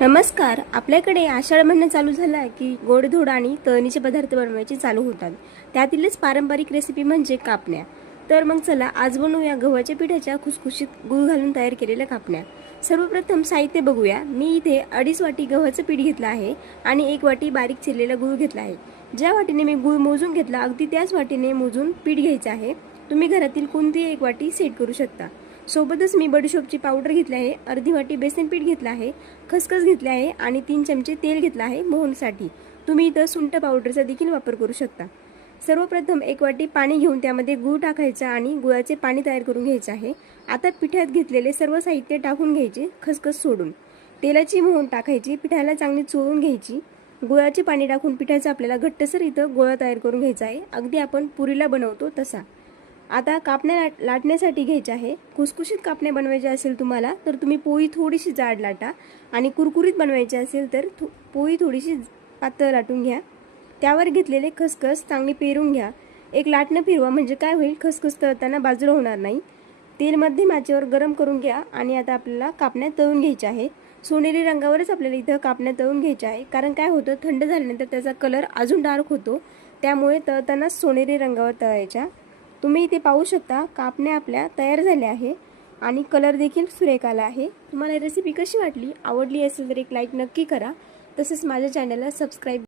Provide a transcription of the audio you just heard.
नमस्कार आपल्याकडे आषाढ महिना चालू झाला की गोडधोड आणि तळणीचे पदार्थ बनवायचे चालू होतात. त्यातीलच पारंपरिक रेसिपी म्हणजे कापण्या. तर मग चला आज बनवूया गव्हाच्या पिठाच्या खुसखुशीत गुळ घालून तयार केलेल्या कापण्या. सर्वप्रथम साहित्य बघूया. मी इथे अडीच वाटी गव्हाचं पीठ घेतलं आहे आणि एक वाटी बारीक चिरलेला गुळ घेतला आहे. ज्या वाटीने मी गुळ मोजून घेतला अगदी त्याच वाटीने मोजून पीठ घ्यायचं आहे. तुम्ही घरातील कोणतीही एक वाटी सेट करू शकता. सोबतच मी बडीशोपची पावडर घेतली आहे अर्धी वाटी बेसन पीठ घेतलं आहे खसखस घेतले आहे आणि तीन चमचे तेल घेतलं आहे मोहनसाठी. तुम्ही इथं सुंठ पावडरचा देखील वापर करू शकता. सर्वप्रथम एक वाटी पाणी घेऊन त्यामध्ये गूळ टाकायचा आणि गुळाचे पाणी तयार करून घ्यायचे आहे. आता पिठात घेतलेले सर्व साहित्य टाकून घ्यायचे खसखस सोडून. तेलाची मोहन टाकायची पिठाला चांगली चोळून घ्यायची. गुळाचे पाणी टाकून पिठाचा आपल्याला घट्टसर इथं गोळा तयार करून घ्यायचा आहे. अगदी आपण पुरीला बनवतो तसा. आता कापण्या लाट लाटण्यासाठी घ्यायचे आहे. खुसखुशीत कापण्या बनवायच्या असेल तुम्हाला तर तुम्ही पोळी थोडीशी जाड लाटा. आणि कुरकुरीत बनवायची असेल तर थो पोळी थोडीशी पातळ लाटून घ्या. त्यावर घेतलेले खसखस चांगली पेरून घ्या. एक लाटणं फिरवा म्हणजे काय होईल? खसखस तळताना बाजूला होणार नाही. तेल मध्यम आचेवर गरम करून घ्या आणि आता आपल्याला कापण्या तळून घ्यायच्या आहे. सोनेरी रंगावरच आपल्याला इथं कापण्या तळून घ्यायच्या आहे. कारण काय होतं? थंड झाल्यानंतर त्याचा कलर अजून डार्क होतो. त्यामुळे तळताना सोनेरी रंगावर तळायच्या. तुम्ही इथे पाहू शकता कापण्या आपल्या तयार झाल्या आहे आणि कलर देखील सुरेख आला आहे. तुम्हाला रेसिपी कशी वाटली आवडली असेल तर एक लाईक नक्की करा. तसेच माझ्या चॅनलला सबस्क्राईब